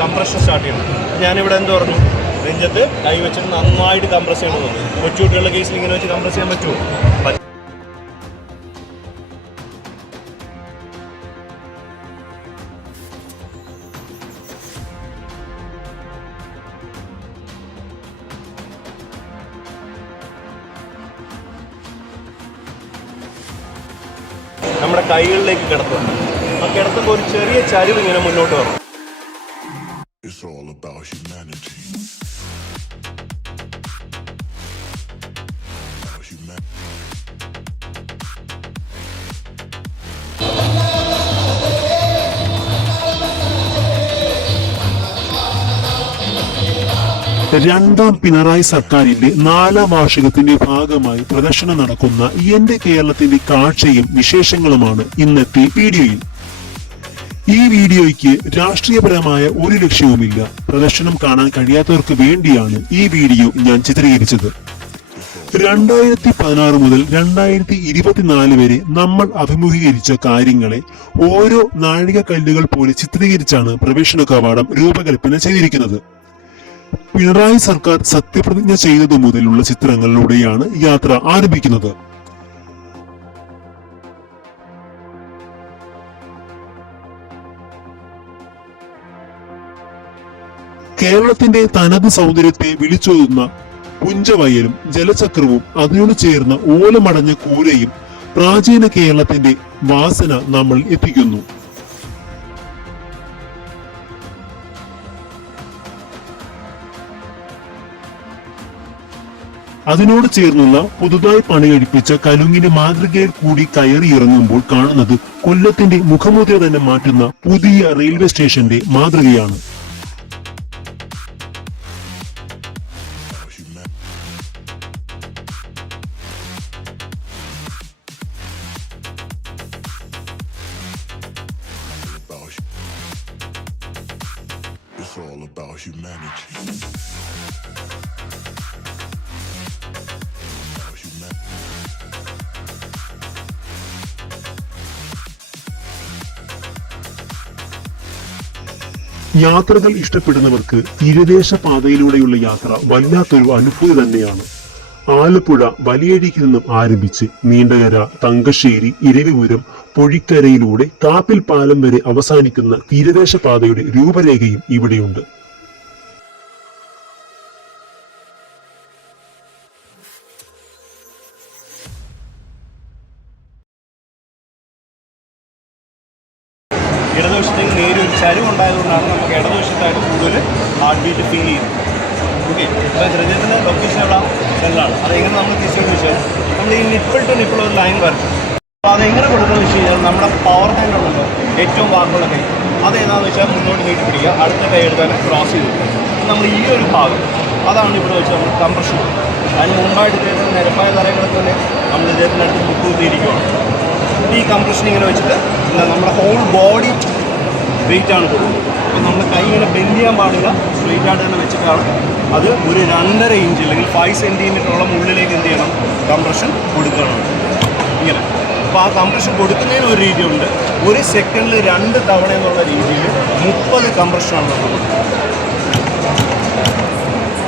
Compression start ചെയ്യണം. ഞാനിവിടെ എന്ത് പറഞ്ഞു, നെഞ്ചത്ത് കൈ വെച്ചിട്ട് നന്നായിട്ട് കംപ്രസ് ചെയ്യണമെന്ന്. കൊച്ചുകുട്ടികളുടെ കേസിൽ ഇങ്ങനെ വെച്ച് കംപ്രസ് ചെയ്യാൻ പറ്റുമോ? നമ്മുടെ കൈകളിലേക്ക് കിടത്തുക. ആ കിടത്തുമ്പോൾ ഒരു ചെറിയ ചരിവ് ഇങ്ങനെ മുന്നോട്ട് വരണം. രണ്ടാം പിണറായി സർക്കാരിന്റെ 4ാം വാർഷികത്തിന്റെ ഭാഗമായി പ്രദർശനം നടക്കുന്ന എന്റെ കേരളത്തിന്റെ കാഴ്ചയും വിശേഷങ്ങളുമാണ് ഇന്നത്തെ വീഡിയോയിൽ. ഈ വീഡിയോയ്ക്ക് രാഷ്ട്രീയപരമായ ഒരു ലക്ഷ്യവുമില്ല. പ്രദർശനം കാണാൻ കഴിയാത്തവർക്ക് വേണ്ടിയാണ് ഈ വീഡിയോ ഞാൻ ചിത്രീകരിച്ചത്. 2016 മുതൽ 2024 വരെ നമ്മൾ അഭിമുഖീകരിച്ച കാര്യങ്ങളെ ഓരോ നാഴികക്കല്ലുകൾ പോലെ ചിത്രീകരിച്ചാണ് പ്രവേശന കവാടം രൂപകൽപ്പന ചെയ്തിരിക്കുന്നത്. പിണറായി സർക്കാർ സത്യപ്രതിജ്ഞ ചെയ്തതു മുതലുള്ള ചിത്രങ്ങളിലൂടെയാണ് യാത്ര ആരംഭിക്കുന്നത്. കേരളത്തിന്റെ തനത് സൗന്ദര്യത്തെ വിളിച്ചോതുന്ന പുഞ്ചവയലും ജലചക്രവും അതിനോട് ചേർന്ന ഓലമടഞ്ഞ കൂരയും പ്രാചീന കേരളത്തിന്റെ വാസന നമ്മൾ എത്തിക്കുന്നു. അതിനോട് ചേർന്നുള്ള പുതുതായി പണികഴിപ്പിച്ച കലുങ്ങിന്റെ മാതൃകയിൽ കൂടി കയറി ഇറങ്ങുമ്പോൾ കാണുന്നത് കൊല്ലത്തിന്റെ മുഖമുദ്ര തന്നെ മാറ്റുന്ന പുതിയ റെയിൽവേ സ്റ്റേഷന്റെ മാതൃകയാണ്. യാത്രകൾ ഇഷ്ടപ്പെടുന്നവർക്ക് തീരദേശ പാതയിലൂടെയുള്ള യാത്ര വല്ലാത്തൊരു അനുഭൂതി തന്നെയാണ്. ആലപ്പുഴ വലിയഴിക്ക് നിന്നും ആരംഭിച്ച് നീണ്ടകര, തങ്കശ്ശേരി, ഇരവിപുരം, പൊഴിക്കരയിലൂടെ കാപ്പിൽ പാലം വരെ അവസാനിക്കുന്ന തീരദേശ പാതയുടെ രൂപരേഖയും ഇവിടെയുണ്ട്. ഇടതുവശത്തേക്ക് നേരിയൊരു ചരിവുണ്ടായതുകൊണ്ടാണ് നമുക്ക് ഇടതുവശത്തായിട്ട് കൂടുതൽ ഹാർട്ട് ബീറ്റ് ഫീൽ ചെയ്യുന്നത്. ഓക്കെ, അപ്പോൾ ഹൃദയത്തിൻ്റെ ലൊക്കേഷനുള്ള സെല്ലാണ്. അതെങ്ങനെ നമ്മൾ തിരിച്ചു ചെയ്യുന്നത് വെച്ചാൽ നമ്മൾ ഈ നിപ്പിൾ ടു നിപ്പിൾ ഒരു ലൈൻ വരക്കും. അപ്പോൾ അതെങ്ങനെ കൊടുക്കുന്നത് വെച്ച് കഴിഞ്ഞാൽ നമ്മുടെ പവർ ഹാൻഡ് ഉണ്ടല്ലോ, ഏറ്റവും വാക്കുള്ള കൈ, അതേതാണെന്ന് വെച്ചാൽ മുന്നോട്ട് നീട്ടി പിടിക്കുക, അടുത്ത കൈ എടുക്കാൻ ക്രോസ് ചെയ്ത് കൊടുക്കുക. നമ്മൾ ഈ ഒരു ഭാഗം അതാണ് ഇവിടെ വെച്ച് നമ്മൾ കംപ്രഷൻ കൊടുക്കുക. അതിന് മുമ്പായിട്ട് ഇദ്ദേഹത്തിന് നിരപ്പായ തലങ്ങളൊക്കെ തന്നെ നമ്മൾ ഇദ്ദേഹത്തിനടുത്ത് മുട്ടുകുത്തിയിരിക്കുകയാണ്. ഈ കംപ്രഷൻ ഇങ്ങനെ വെച്ചിട്ട് നമ്മുടെ ഹോൾ ബോഡി വെയിറ്റ് ആണ് കൊടുക്കുന്നത്. അപ്പോൾ നമ്മുടെ കൈ ഇങ്ങനെ ബെൻഡ് ചെയ്യാൻ പാടില്ല, സ്ട്രെയിറ്റ് ആയിട്ട് തന്നെ വെച്ചിട്ടാണ് അത് ഒരു 2.5 ഇഞ്ച് അല്ലെങ്കിൽ 5 സെൻറ്റിമീറ്ററോളം ഉള്ളിലേക്ക് എന്ത് ചെയ്യണം, കംപ്രഷൻ കൊടുക്കണം ഇങ്ങനെ. അപ്പോൾ ആ കംപ്രഷൻ കൊടുക്കുന്നതിന് ഒരു രീതിയുണ്ട്. ഒരു സെക്കൻഡിൽ 2 തവണ എന്നുള്ള രീതിയിൽ 30 കംപ്രഷനാണ് നമ്മൾ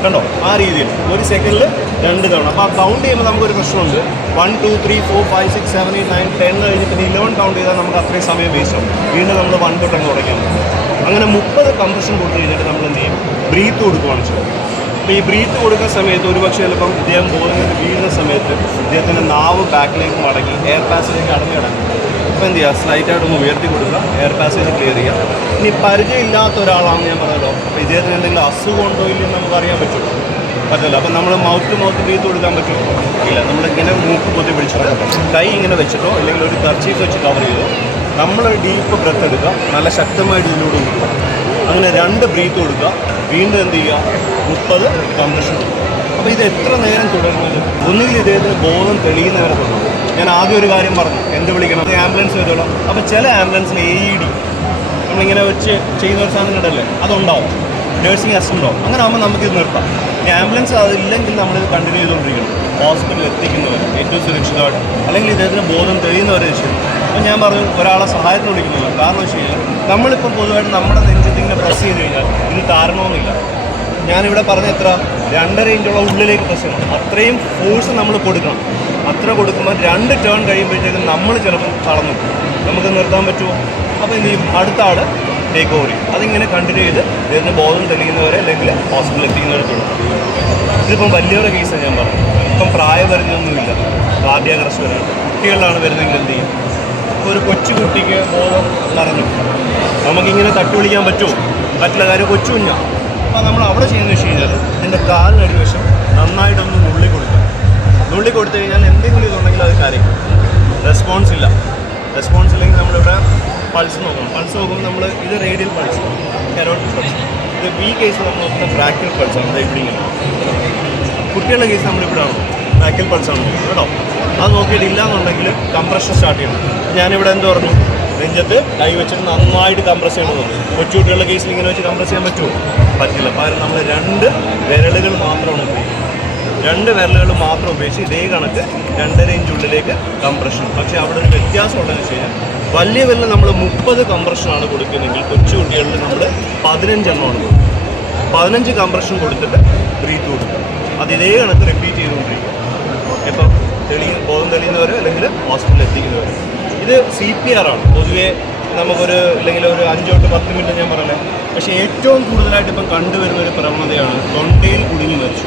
കണ്ടോ, ആ രീതിയിൽ ഒരു സെക്കൻഡിൽ 2 തവണ. അപ്പോൾ ആ കൗണ്ട് ചെയ്യുമ്പോൾ നമുക്കൊരു പ്രശ്നമുണ്ട്. 1 2 3 4 5 6 7 8 9 10 കഴിഞ്ഞ് പിന്നെ 11 കൗണ്ട് ചെയ്താൽ നമുക്ക് അത്രയും സമയം വേസ്റ്റ് ആവും. വീണ്ടും നമ്മൾ 1 തൊട്ടങ്ങ് തുടങ്ങാൻ പറ്റും. അങ്ങനെ 30 കംപ്രഷൻ കൊടുത്തു കഴിഞ്ഞിട്ട് നമ്മൾ എന്ത് ചെയ്യും, ബ്രീത്ത് കൊടുക്കുകയാണ് ചെയ്യുന്നത്. അപ്പോൾ ഈ ബ്രീത്ത് കൊടുക്കുന്ന സമയത്ത് ഒരുപക്ഷെ ചിലപ്പം ഇദ്ദേഹം ബോധം വീഴുന്ന സമയത്ത് ഇദ്ദേഹത്തിൻ്റെ നാവ് ബാക്കിലേക്ക് മടങ്ങി എയർ പാസേജ് അടഞ്ഞു കിടക്കും. അപ്പോൾ എന്ത് ചെയ്യുക, സ്ലൈറ്റായിട്ടൊന്ന് ഉയർത്തി കൊടുക്കുക, എയർ പാസേജ് ക്ലിയർ ചെയ്യുക. ഇനി പരിചയമില്ലാത്ത ഒരാളാണെന്ന് ഞാൻ പറഞ്ഞല്ലോ, അപ്പോൾ ഇദ്ദേഹത്തിന് എന്തെങ്കിലും അസുഖം ഉണ്ടോ ഇല്ലെന്ന് നമുക്ക് അറിയാൻ പറ്റുമോ? പറ്റില്ല. അപ്പം നമ്മൾ മൗത്ത് ബ്രീത്ത് കൊടുക്കാൻ പറ്റുമോ? ഇല്ല. നമ്മളിങ്ങനെ മൂക്ക് പൊത്തി പിടിച്ചിട്ടോ കൈ ഇങ്ങനെ വെച്ചിട്ടോ അല്ലെങ്കിൽ ഒരു കർച്ചീഫ് വെച്ച് കവർ ചെയ്തോ നമ്മൾ ഡീപ്പ് ബ്രെത്ത് എടുക്കുക, നല്ല ശക്തമായിട്ട് ഇതിലൂടെ കൊടുക്കുക. അങ്ങനെ 2 ബ്രീത്ത് കൊടുക്കുക, വീണ്ടും എന്ത് ചെയ്യുക, 30 കംപ്രഷൻ കൊടുക്കുക. അപ്പോൾ ഇത് എത്ര നേരം തുടരുന്നത്? ഒന്നുകിൽ ഇദ്ദേഹത്തിന് ബോധം തെളിയുന്നവരെ തുടങ്ങും. ഞാൻ ആദ്യം ഒരു കാര്യം പറഞ്ഞു, എന്ത് വിളിക്കണം, അത് ആംബുലൻസ് വരുമല്ലോ. അപ്പോൾ ചില ആംബുലൻസിന് AED നമ്മളിങ്ങനെ വെച്ച് ചെയ്യുന്ന ഒരു സാധനം കണ്ടല്ലേ, അതുണ്ടാവും. നേഴ്സിംഗ് അസിസ്റ്റൻ്റോ അങ്ങനെ ആകുമ്പോൾ നമുക്കിത് നിർത്താം. ഇനി ആംബുലൻസ് അതില്ലെങ്കിൽ നമ്മളിത് കണ്ടിന്യൂ ചെയ്തുകൊണ്ടിരിക്കണം. ഹോസ്പിറ്റലിൽ എത്തിക്കുന്നവരെ ഏറ്റവും സുരക്ഷിതമായിട്ട്, അല്ലെങ്കിൽ ഇദ്ദേഹത്തിന് ബോധം തെളിയുന്നവരെ ശരി അപ്പം ഞാൻ പറഞ്ഞു ഒരാളെ സഹായത്തിന് വിളിക്കുന്നില്ല. കാരണം വെച്ച് കഴിഞ്ഞാൽ നമ്മളിപ്പം പൊതുവായിട്ട് നമ്മുടെ നെഞ്ചത്ത് ഇങ്ങനെ പ്രസ് ചെയ്ത് കഴിഞ്ഞാൽ ഇത് കാരണമൊന്നുമില്ല. ഞാനിവിടെ പറഞ്ഞ എത്ര 2.5 ഇഞ്ചുള്ള ഉള്ളിലേക്ക് പ്രസ് ചെയ്യണം. അത്രയും ഫോഴ്സ് നമ്മൾ കൊടുക്കണം. അത്ര കൊടുക്കുമ്പോൾ 2 ടേൺ കഴിയുമ്പോഴത്തേക്കും നമ്മൾ ചിലപ്പോൾ തളർന്നു. നമുക്ക് നിർത്താൻ പറ്റുമോ? അപ്പോൾ എന്ത് ചെയ്യും? അടുത്ത ആൾ ടേക്ക് ഓവർ ചെയ്യും. അതിങ്ങനെ കണ്ടിന്യൂ ചെയ്ത് ഇതിന് ബോധം തെളിയുന്നവരെ അല്ലെങ്കിൽ ഹോസ്പിറ്റലിൽ എത്തിക്കുന്നവരെ. ഇതിപ്പം വലിയവരുടെ കേസാണ് ഞാൻ പറഞ്ഞു. ഇപ്പം പ്രായപരിധിയൊന്നുമില്ല. കാർഡിയാക് അറസ്റ്റ് വരാനുണ്ട്. കുട്ടികളിലാണ് വരുന്നതെങ്കിൽ എന്ത് ചെയ്യും? ഒരു കൊച്ചു കുട്ടിക്ക് ബോധം നിറഞ്ഞു, നമുക്കിങ്ങനെ തട്ടി വിളിക്കാൻ പറ്റുമോ? പറ്റില്ല. കാര്യം കൊച്ചു കുഞ്ഞാണ്. അപ്പോൾ നമ്മൾ അവിടെ ചെയ്യുന്നത് വെച്ച് കഴിഞ്ഞാൽ ഇതിൻ്റെ കാലിനടിവശം നന്നായിട്ടൊന്ന് നുള്ളി കൊടുക്കുക. നുള്ളി കൊടുത്തു കഴിഞ്ഞാൽ എന്തെങ്കിലും ഇതുണ്ടെങ്കിൽ അത് കരയ്ക്കും. റെസ്പോൺസ് ഇല്ലെങ്കിൽ നമ്മളിവിടെ പൾസ് നോക്കണം. പൾസ് നോക്കുമ്പോൾ നമ്മൾ ഇത് റേഡിയൽ പൾസ്, കരോട്ടിക് പൾസ്. ഇത് ബി കേസ് നമ്മൾ നോക്കുന്ന ബ്രാക്കിൽ പൾസാണ്. അത് ഇവിടെ ഇങ്ങനെ. കുട്ടികളുടെ കേസ് നമ്മളിവിടെ ആണ് ബ്രാക്കിൽ പൾസാണ് കേട്ടോ. അത് നോക്കിയിട്ടില്ല എന്നുണ്ടെങ്കിൽ കംപ്രഷൻ സ്റ്റാർട്ട് ചെയ്യണം. ഞാനിവിടെ എന്ത് പറഞ്ഞു? നെഞ്ചത്ത് കൈ വെച്ചിട്ട് നന്നായിട്ട് കംപ്രസ് ചെയ്യണമെന്ന്. കൊച്ചുകുട്ടികളുടെ കേസിൽ ഇങ്ങനെ വെച്ച് കംപ്രസ് ചെയ്യാൻ പറ്റുമോ? പറ്റില്ല. പകരം നമ്മൾ 2 വിരലുകൾ മാത്രമാണ് ഉപയോഗിക്കുന്നത്. 2 വിരലുകൾ മാത്രം ഉപയോഗിച്ച് ഇതേ കണക്ക് 2.5 ഇഞ്ച് ഉള്ളിലേക്ക് കംപ്രഷൻ. പക്ഷേ അവിടെ ഒരു വ്യത്യാസം ഉണ്ടെന്ന് വെച്ച് കഴിഞ്ഞാൽ വലിയ വിരലിൽ നമ്മൾ 30 കംപ്രഷനാണ് കൊടുക്കുന്നതെങ്കിൽ കൊച്ചുകുട്ടികളിൽ നമ്മൾ 15 എണ്ണമാണ് കൊടുക്കുന്നത്. 15 കംപ്രഷൻ കൊടുത്തിട്ട് ബ്രീത്ത് കൊടുക്കുക. അത് ഇതേ കണക്ക് റിപ്പീറ്റ് ചെയ്തുകൊണ്ടിരിക്കുക. ഇപ്പം ബോധം തെളിയുന്നവരോ അല്ലെങ്കിൽ ഹോസ്പിറ്റലിൽ എത്തിക്കുന്നവരോ. ഇത് CPR ആണ്. പൊതുവേ നമുക്കൊരു അല്ലെങ്കിൽ ഒരു 5 തൊട്ട് 10 മിനിറ്റ് ഞാൻ പറയണേ. പക്ഷേ ഏറ്റവും കൂടുതലായിട്ട് ഇപ്പം കണ്ടുവരുന്ന ഒരു പ്രവണതയാണ് തൊണ്ടയിൽ കുടുങ്ങി മരിച്ചു.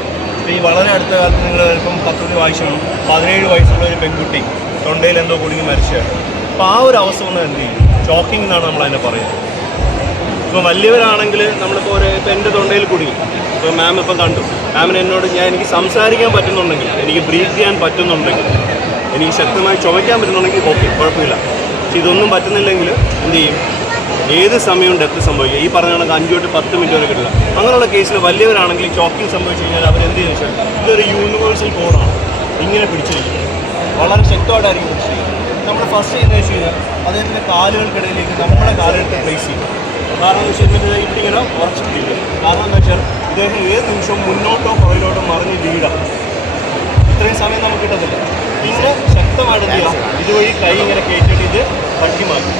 ഈ വളരെ അടുത്ത കാലത്ത് നിങ്ങൾ ഇപ്പം പത്രത്തിൽ വായിച്ചു 17 വയസ്സുള്ള ഒരു പെൺകുട്ടി തൊണ്ടയിൽ എന്തോ കുടുങ്ങി മരിച്ചതാണ്. അപ്പോൾ ആ ഒരു അവസ്ഥ വന്നാൽ എന്ത് ചെയ്യും? ചോക്കിംഗ് എന്നാണ് നമ്മളതിനെ പറയുന്നത്. ഇപ്പോൾ വലിയവരാണെങ്കിൽ നമ്മളിപ്പോൾ ഇപ്പം എൻ്റെ തൊണ്ടയിൽ കുടുങ്ങി. ഇപ്പോൾ മാം ഇപ്പം കണ്ടു. മാമിന് എന്നോട് എനിക്ക് സംസാരിക്കാൻ പറ്റുന്നുണ്ടെങ്കിൽ, എനിക്ക് ബ്രീത്ത് ചെയ്യാൻ പറ്റുന്നുണ്ടെങ്കിൽ, എനിക്ക് ശക്തമായി ചുമയ്ക്കാൻ പറ്റുന്നുണ്ടെങ്കിൽ ഓക്കെ, കുഴപ്പമില്ല. പക്ഷെ ഇതൊന്നും പറ്റുന്നില്ലെങ്കിൽ എന്ത് ചെയ്യും? ഏത് സമയവും ഡെത്ത് സംഭവിക്കുക. ഈ പറഞ്ഞ കണക്ക് 5 തൊട്ട് 10 മിനിറ്റ് വരെ കിട്ടില്ല. അങ്ങനെയുള്ള കേസിൽ വലിയവരാണെങ്കിൽ ചോക്കിംഗ് സംഭവിച്ചു കഴിഞ്ഞാൽ അവരെന്ത് ചെയ്യുന്നു വെച്ചാൽ ഇതൊരു യൂണിവേഴ്സൽ കോഡാണ്. ഇങ്ങനെ പിടിച്ചിരിക്കും, വളരെ ശക്തമായിട്ടായിരിക്കും പിടിച്ചിരിക്കും. നമ്മൾ ഫസ്റ്റ് ചെയ്യുന്നത് വെച്ച് കഴിഞ്ഞാൽ അദ്ദേഹത്തിൻ്റെ കാലുകൾക്കിടയിലേക്ക് നമ്മുടെ കാലെടുത്ത് പ്ലേസ് ചെയ്യും. കാരണം എന്ന് വെച്ചാൽ ഇവിടെ ഇങ്ങനെ ഉറച്ചിട്ടിരിക്കും. കാരണം എന്താ വെച്ചാൽ ഇദ്ദേഹം ഏത് നിമിഷവും മുന്നോട്ടോ പുറകിലോട്ടോ മറിഞ്ഞ് വീഴാം. ഇത്രയും സമയം നമുക്ക് കിട്ടത്തില്ല. പിന്നെ ശക്തമായിട്ട് എന്ത് ചെയ്യാം? ഇതുവഴി കൈ ഇങ്ങനെ കയറ്റിയിട്ട് ഇത് തട്ടി മാറ്റും.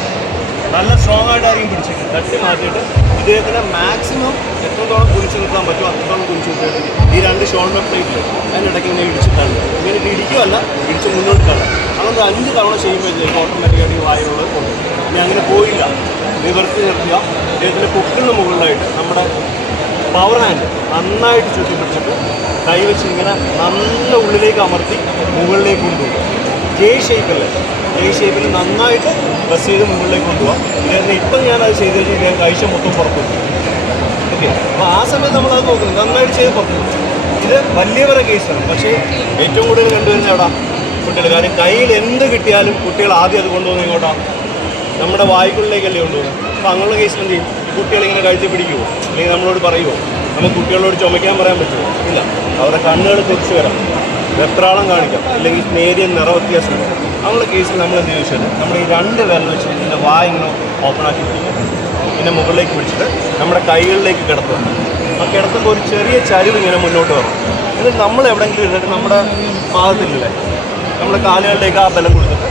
നല്ല സ്ട്രോങ് ആയിട്ടായിരിക്കും പിടിച്ചിട്ട് തട്ടി മാറ്റിയിട്ട് ഇദ്ദേഹത്തിന് മാക്സിമം എത്രത്തോളം കുടിച്ച് നിൽക്കാൻ പറ്റുമോ അത്രത്തോളം കുടിച്ച് നിൽക്കിയിട്ട് ഈ 2 ഷോൾഡർ പ്ലേറ്റിൽ അതിനിടയ്ക്ക് ഇങ്ങനെ ഇടിച്ചിട്ടാണ്. ഇങ്ങനെ ഇടിക്കുമല്ല, ഇടിച്ച് മുന്നോട്ട് തള്ളാം. അങ്ങനത്തെ 5 തവണ ചെയ്യുമ്പോഴത്തേക്ക് ഓട്ടോമാറ്റിക്കായിട്ട് വായുള്ളത് പോകും. ഇനി അങ്ങനെ പോയില്ല, നിവർത്തി നിർത്തുക. ഇദ്ദേഹത്തിൻ്റെ പൊക്കിളിന് മുകളിലായിട്ട് നമ്മുടെ പവർ ഹാൻഡ് നന്നായിട്ട് ചുറ്റി പിടിച്ചിട്ട് കൈ വെച്ച് ഇങ്ങനെ നല്ല ഉള്ളിലേക്ക് അമർത്തി മുകളിലേക്ക് കൊണ്ടുപോകും. ജെ ഷേപ്പിൽ നന്നായിട്ട് പ്രസ് ചെയ്ത് മുകളിലേക്ക് കൊണ്ടുപോകാം. ഇദ്ദേഹത്തിന് ഇപ്പം ഞാനത് ചെയ്ത് കഴിഞ്ഞാൽ ഞാൻ കഴിച്ച മൊത്തം പുറത്തു. ഓക്കെ, അപ്പോൾ ആ സമയത്ത് നമ്മളത് നോക്കുന്നത് നന്നായിട്ട് ചെയ്ത് പുറത്തു. ഇത് വലിയവരുടെ കേസാണ്. പക്ഷേ ഏറ്റവും കൂടുതൽ കണ്ടുവരുന്നത് എവിടെ? കുട്ടികൾ. കാര്യം കയ്യിൽ എന്ത് കിട്ടിയാലും കുട്ടികൾ ആദ്യം അത് കൊണ്ടുപോകുന്നത് ഇങ്ങോട്ടാണ്, നമ്മുടെ വായ്ക്കുള്ളിലേക്കല്ലേ കൊണ്ടുപോകുന്നത്. അപ്പോൾ അങ്ങനെയുള്ള കേസിൽ എന്ത് ചെയ്യും? കുട്ടികളിങ്ങനെ കഴുത്തി പിടിക്കുമോ? അല്ലെങ്കിൽ നമ്മളോട് പറയുമോ? നമുക്ക് കുട്ടികളോട് ചുമയ്ക്കാൻ പറയാൻ പറ്റുമോ? ഇല്ല. അവരുടെ കണ്ണുകൾ തിരിച്ചു വരാം, വെപ്രാളം കാണിക്കാം, അല്ലെങ്കിൽ നേരിയ നിറ വ്യത്യാസം. അങ്ങനെയുള്ള കേസിൽ നമ്മൾ എന്ത് ചോദിച്ചാൽ നമ്മൾ ഈ 2 വിരൽ വെച്ച് ഇതിൻ്റെ വായ ഇങ്ങനെ ഓപ്പൺ ആക്കി പിടിക്കുക. പിന്നെ മുകളിലേക്ക് പിടിച്ചിട്ട് നമ്മുടെ കൈകളിലേക്ക് കിടത്തുക. ആ കിടത്തുമ്പോൾ ഒരു ചെറിയ ചരിവ് ഇങ്ങനെ മുന്നോട്ട് വരും. എന്നിട്ട് നമ്മൾ എവിടെയെങ്കിലും ഇരുന്നിട്ട് നമ്മുടെ പാദത്തിലില്ലേ നമ്മുടെ കാലുകളിലേക്ക് ആ ബലം കൊടുത്തിട്ട്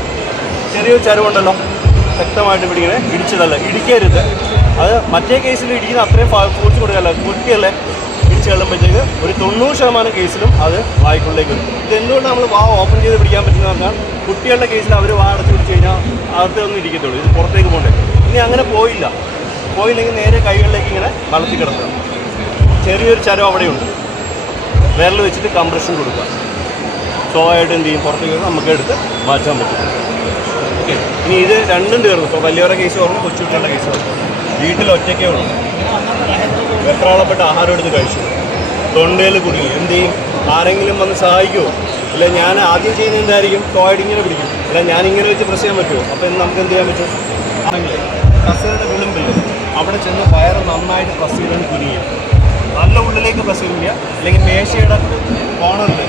ചെറിയൊരു ചരിവുണ്ടല്ലോ, ശക്തമായിട്ട് പിടിക്കണേ. ഇടിച്ചതല്ല, ഇടിക്കരുത്. അത് മറ്റേ കേസിൽ ഇടിക്കുന്ന അത്രയും ഫോഴ്സ് കൊടുക്കല്ല, കുട്ടിയല്ലേ ഇടിച്ച് കളയുമ്പോഴത്തേക്ക് ഒരു 90% കേസിലും അത് വായ്ക്കുള്ളിലേക്ക് വരും. ഇതെന്തുകൊണ്ട് നമ്മൾ വാ ഓപ്പൺ ചെയ്ത് പിടിക്കാൻ പറ്റുന്നത് പറഞ്ഞാൽ കുട്ടികളുടെ കേസിൽ അവർ വാ അടച്ച് പിടിച്ച് കഴിഞ്ഞാൽ അകത്തൊന്നും ഇരിക്കത്തുള്ളൂ, ഇത് പുറത്തേക്ക് പോകണ്ടേ. ഇനി അങ്ങനെ പോയില്ലെങ്കിൽ നേരെ കൈകളിലേക്ക് ഇങ്ങനെ വളർത്തി കിടത്തുക. ചെറിയൊരു ചരം അവിടെയുണ്ട്, വിരൽ വെച്ചിട്ട് കംപ്രഷൻ കൊടുക്കുക. സ്ലോവായിട്ട് എന്ത് ചെയ്യും? പുറത്തേക്ക് നമുക്ക് എടുത്ത് മാറ്റാൻ പറ്റും. ഓക്കെ, ഇനി ഇത് 2 തീർന്നു. ഇപ്പോൾ വലിയവരുടെ കേസ് പറഞ്ഞു, കൊച്ചുകുട്ടികളുടെ കേസ് പറഞ്ഞു. വീട്ടിൽ ഒറ്റയ്ക്കേ ഉള്ളൂ, വെപ്രാളപ്പെട്ട ആഹാരം എടുത്ത് കഴിച്ചു, തൊണ്ടയിൽ കുടുങ്ങി, എന്ത് ചെയ്യും? ആരെങ്കിലും വന്ന് സഹായിക്കുമോ? ഇല്ല, ഞാൻ ആദ്യം ചെയ്യുന്നത് എന്തായിരിക്കും? സ്ലോവായിട്ട് ഇങ്ങനെ പിടിക്കും. അല്ല, ഞാനിങ്ങനെ വെച്ച് പ്രസ് ചെയ്യാൻ പറ്റുമോ? അപ്പോൾ നമുക്ക് എന്ത് ചെയ്യാൻ പറ്റും? ആണെങ്കിൽ കസേരയുടെ വിളിമ്പില്ല, അവിടെ ചെന്ന് വയറ് നന്നായിട്ട് പ്രസ് ചെയ്തുകൊണ്ട് കുനിയുക. നല്ല ഉള്ളിലേക്ക് പ്രസ് ചെയ്യുക. അല്ലെങ്കിൽ മേശയുടെ കോണറിൽ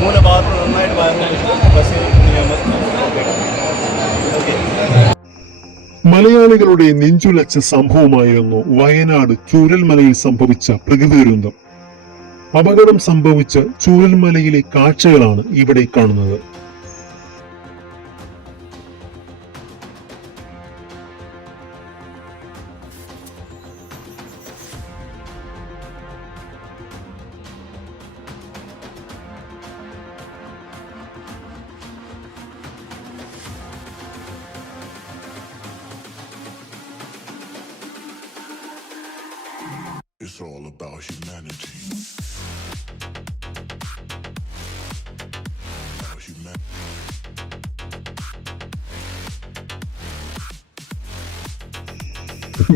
മൂലഭാഗത്ത് നന്നായിട്ട് വയറിന് പ്രസ് ചെയ്ത് കുനിയാൻ പറ്റും. ഓക്കെ. മലയാളികളുടെ നെഞ്ചുലച്ച സംഭവമായിരുന്നു വയനാട് ചൂരൽമലയിൽ സംഭവിച്ച പ്രകൃതി ദുരന്തം. അപകടം സംഭവിച്ച ചൂരൽമലയിലെ കാഴ്ചകളാണ് ഇവിടെ കാണുന്നത്. It's all about humanity. About humanity.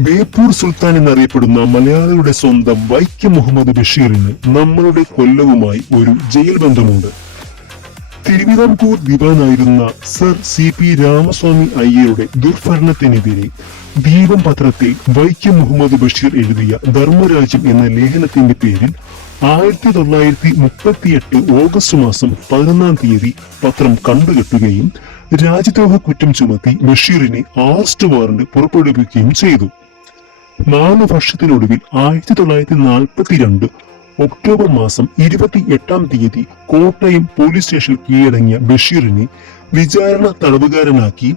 Beypore Sultan എന്നറിയപ്പെടുന്ന മലയാളിയുടെ സ്വന്തം വൈക്കം മുഹമ്മദ് ബഷീറിന് നമ്മളുടെ കൊല്ലവുമായി ഒരു ജയിൽ ബന്ധമുണ്ട്. തിരുവിതാംകൂർ ദിവാനായിരുന്ന സർ CP രാമസ്വാമി അയ്യരുടെ ദുർഭരണത്തിനെതിരെ ദീപം പത്രത്തിൽ വൈക്കം മുഹമ്മദ് ബഷീർ എഴുതിയ ധർമ്മരാജ്യം എന്ന ലേഖനത്തിന്റെ പേരിൽ 1938 ഓഗസ്റ്റ് മാസം 11 പത്രം കണ്ടുകെട്ടുകയും രാജ്യദ്രോഹ കുറ്റം ചുമത്തി ബഷീറിനെ അറസ്റ്റ് വാറന്റ് പുറപ്പെടുവിക്കുകയും ചെയ്തു. 4 വർഷത്തിനൊടുവിൽ 1942 ഒക്ടോബർ മാസം 28 കോട്ടയം പോലീസ് സ്റ്റേഷൻ കീഴടങ്ങിയ ബഷീറിനെ വിചാരണ തടവുകാരനാക്കി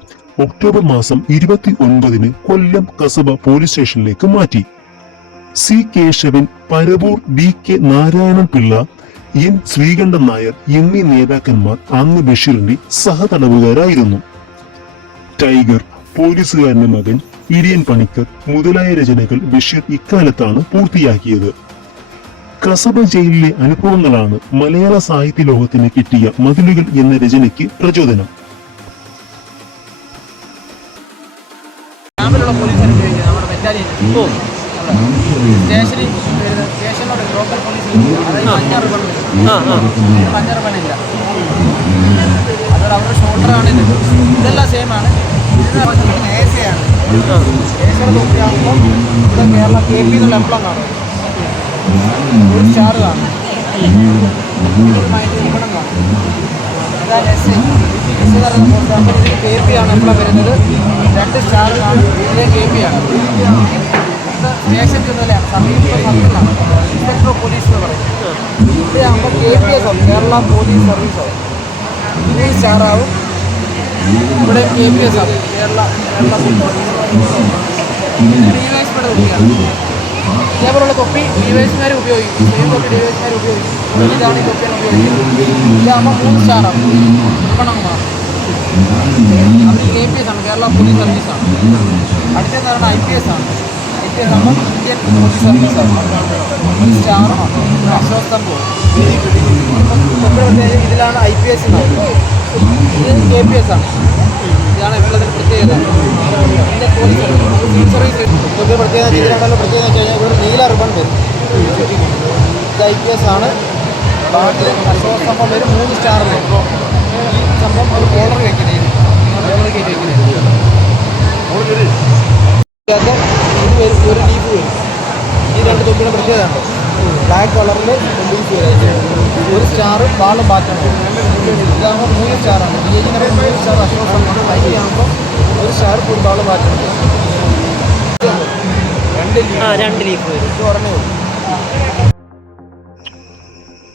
ഒക്ടോബർ മാസം 29 കൊല്ലം കസബ പോലീസ് സ്റ്റേഷനിലേക്ക് മാറ്റി. C. Keshavan, Paravur DK Narayanan Pillai, N. Sreekandan Nair എന്നീ നേതാക്കന്മാർ അന്ന് ബഷീറിന്റെ സഹതടവുകാരായിരുന്നു. ടൈഗർ, പോലീസുകാരന്റെ മകൻ, ഇടിയൻ പണിക്കർ മുതലായ രചനകൾ ബഷീർ ഇക്കാലത്താണ് പൂർത്തിയാക്കിയത്. കസബ ജയിലിലെ അനുഭവങ്ങളാണ് മലയാള സാഹിത്യ ലോകത്തിന് കിട്ടിയ മതിലുകൾ എന്ന രചനയ്ക്ക് പ്രചോദനം. ലോക്കൽ പോലീസ് അതോടെ അവരുടെ ഷോൾഡറാണ് ഇതെല്ലാം സെയിമാണ്. ഏസയാണ് നോക്കിയാകുമ്പോൾ ഇവിടെ കേരള KP എന്നുള്ള എംപ്ലം കാണും, ഒരു സ്റ്റാർ കാണും, ഇവിടെ കാണും. ഇതാണ് SC ഇതിൽ KP ആണ് എംപ്ലം വരുന്നത്. 2 സ്റ്റാർ കാണും, ഇതിലെ KP ആണ്. സ്റ്റേഷൻ ചുമതലയാണ്, സമീപ സർക്കിളാണ്, ഇൻസ്പെക്ടർ ഓഫ് പോലീസ് എന്ന് പറയും. ഇവിടെ ആകുമ്പോൾ KPS ആവും, കേരള പോലീസ് സർവീസ് ആവും. ഇതിൽ സ്റ്റാറാവും, ഇവിടെ KPS ആവും, കേരള ഡിവൈഎസ്പിയുടെ തൊപ്പിയാണ്. ഇതേപോലുള്ള തൊപ്പി ഡിവൈഎസ്മാർ ഉപയോഗിക്കും, സെയിം തൊപ്പി ഡിവൈഎസ്മാർ ഉപയോഗിക്കും. ഇതാണ് ഈ തൊപ്പിയാണ് ഉപയോഗിക്കുന്നത്. ഇതാകുമ്പോൾ 3 സ്റ്റാറാവും, നിർമ്മണമാണ്. അവർ KPS ആണ്, കേരള പോലീസ് സർവീസാണ്. അടുത്തെന്ന് പറഞ്ഞാൽ IPS ആണ്. നമ്മൾ ഇന്ത്യൻ പോലീസ് സർവീസാണ്. സ്റ്റാറാണ്, അശ്വസ്തംഭം. ഇതിലാണ് IPS എന്നാണ്, ഇത് KPS ആണ്. ഇതാണ് ഇവരുടെ പ്രത്യേകത. ഇന്ത്യൻ പോലീസ് സർവീസ് ഇതൊക്കെ പ്രത്യേക രീതിയിലാണല്ലോ. പ്രത്യേകത വെച്ച് കഴിഞ്ഞാൽ ഇവിടെ നീല റിബൺ വരും. ഇത് IPS ആണ്. ബാക്കിൽ അശ്വസ്തംഭം വരും, 3 സ്റ്റാർ വരും. ഈ സംഭവം ഒരു കോളർ വയ്ക്കുന്നത്, കോളർ കയറ്റി വയ്ക്കുന്നത്. ഒരു ലീഫ് വരും. ഈ 2 തൊപ്പിയുടെ പ്രത്യേകത ഉണ്ട്. ബ്ലാക്ക് കളറിൽ ലീഫ് വരും, ഒരു സ്റ്റാർ ബാളും ബാറ്റാണ്. ഇതാകുമ്പോൾ 3 സ്റ്റാറാണ്. DH 3 സ്റ്റാർ അശ്വസ്തമാണ്. IT ആകുമ്പോൾ ഒരു സ്റ്റാർ ഒരു ബാളും ബാറ്റാണ്. 2 ലീഫ് വരും. ഇത് പറഞ്ഞേ ഉള്ളൂ.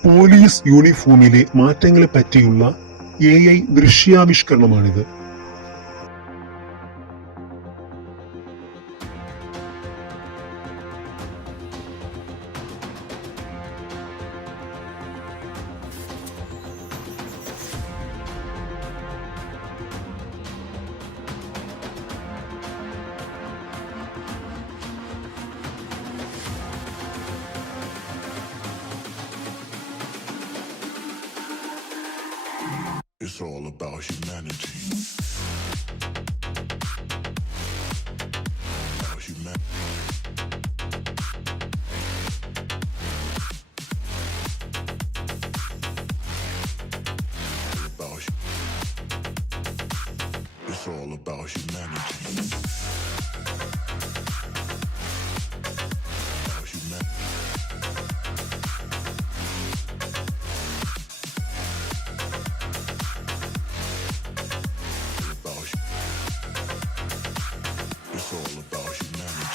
പോലീസ് യൂണിഫോമിലെ മാറ്റങ്ങളെ പറ്റിയുള്ള AI ദൃശ്യാവിഷ്കരണമാണിത്. It's all about humanity. About humanity. It's all about humanity. About humanity. It's all about humanity.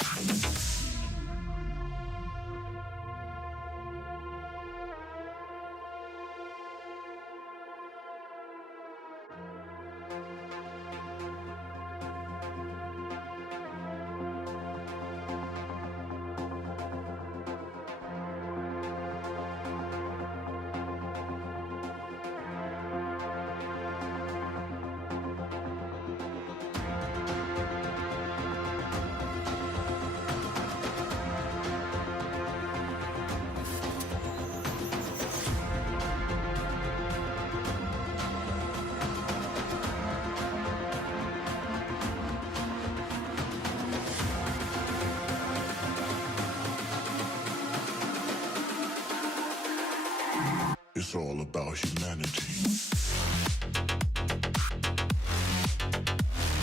It's all about humanity.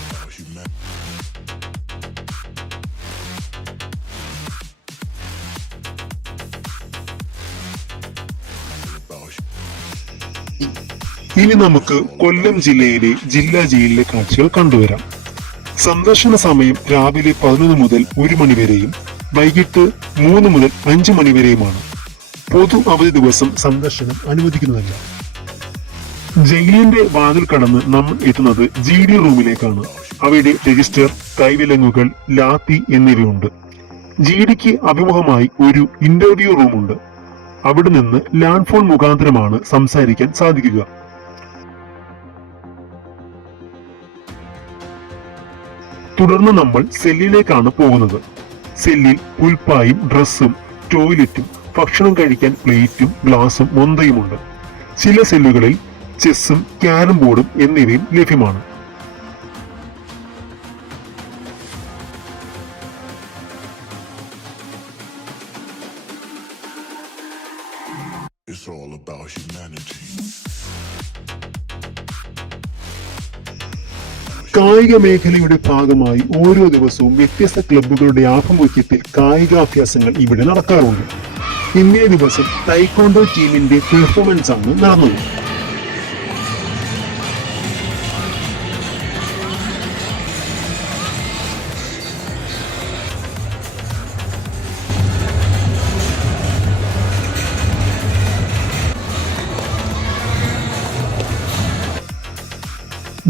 About humanity. About ഇനി നമുക്ക് കൊല്ലം ജില്ലയിലെ ജില്ലാ ജയിലിലെ കാഴ്ചകൾ കണ്ടുവരാം. സന്ദർശന സമയം രാവിലെ 11 മുതൽ 1 മണി വരെയും വൈകിട്ട് 3 മുതൽ 5 മണി വരെയുമാണ്. പൊതു അവധി ദിവസം സന്ദർശനം അനുവദിക്കുന്നതല്ല. ജയിലിന്റെ വാതിൽ കടന്ന് നമ്മൾ എത്തുന്നത് GD റൂമിലേക്കാണ്. അവിടെ രജിസ്റ്റർ, കൈവിലങ്ങുകൾ, ലാത്തി എന്നിവയുണ്ട്. GDക്ക് അഭിമുഖമായി ഒരു ഇന്റർവ്യൂ റൂമുണ്ട്. അവിടെ നിന്ന് ലാൻഡ് ഫോൺ മുഖാന്തരമാണ് സംസാരിക്കാൻ സാധിക്കുക. തുടർന്ന് നമ്മൾ സെല്ലിലേക്കാണ് പോകുന്നത്. സെല്ലിൽ പുൽപ്പായും ഡ്രസ്സും ടോയ്ലറ്റും ഭക്ഷണം കഴിക്കാൻ പ്ലേറ്റും ഗ്ലാസും മൊന്തയുമുണ്ട്. ചില സെല്ലുകളിൽ ചെസ്സും ക്യാരം ബോർഡും എന്നിവയും ലഭ്യമാണ്. It's all about humanity. കായിക മേഖലയുടെ ഭാഗമായി ഓരോ ദിവസവും വ്യത്യസ്ത ക്ലബ്ബുകളുടെ ആഭിമുഖ്യത്തിൽ കായികാഭ്യാസങ്ങൾ ഇവിടെ നടക്കാറുണ്ട്. ഇന്നേ ദിവസം തൈക്കോണ്ടോ ടീമിന്റെ പെർഫോമൻസ് ആണ് നടന്നത്.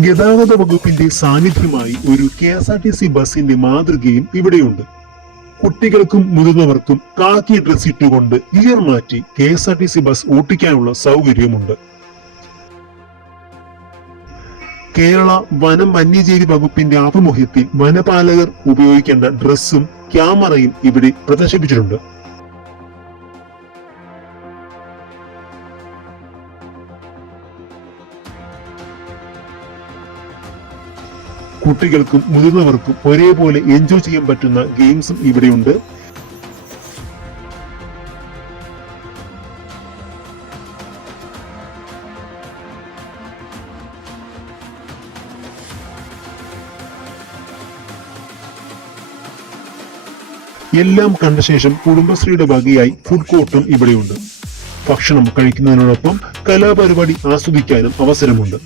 ഗതാഗത വകുപ്പിന്റെ സാന്നിധ്യമായി ഒരു KSRTC ബസിന്റെ മാതൃകയും ഇവിടെയുണ്ട്. കുട്ടികൾക്കും മുതിർന്നവർക്കും കാക്കി ഡ്രസ് ഇട്ടുകൊണ്ട് ഗിയർ മാറ്റി KSRTC ബസ് ഓട്ടിക്കാനുള്ള സൗകര്യമുണ്ട്. കേരള വനം വന്യജീവി വകുപ്പിന്റെ ആഭിമുഖ്യത്തിൽ വനപാലകർ ഉപയോഗിക്കേണ്ട ഡ്രസ്സും ക്യാമറയും ഇവിടെ പ്രദർശിപ്പിച്ചിട്ടുണ്ട്. കുട്ടികൾക്കും മുതിർന്നവർക്കും ഒരേപോലെ എൻജോയ് ചെയ്യാൻ പറ്റുന്ന ഗെയിംസും ഇവിടെയുണ്ട്. എല്ലാം കണ്ട ശേഷം കുടുംബശ്രീയുടെ വകയായി ഫുഡ് കോർട്ടും ഇവിടെയുണ്ട്. ഭക്ഷണം കഴിക്കുന്നതിനോടൊപ്പം കലാപരിപാടി ആസ്വദിക്കാനും അവസരമുണ്ട്.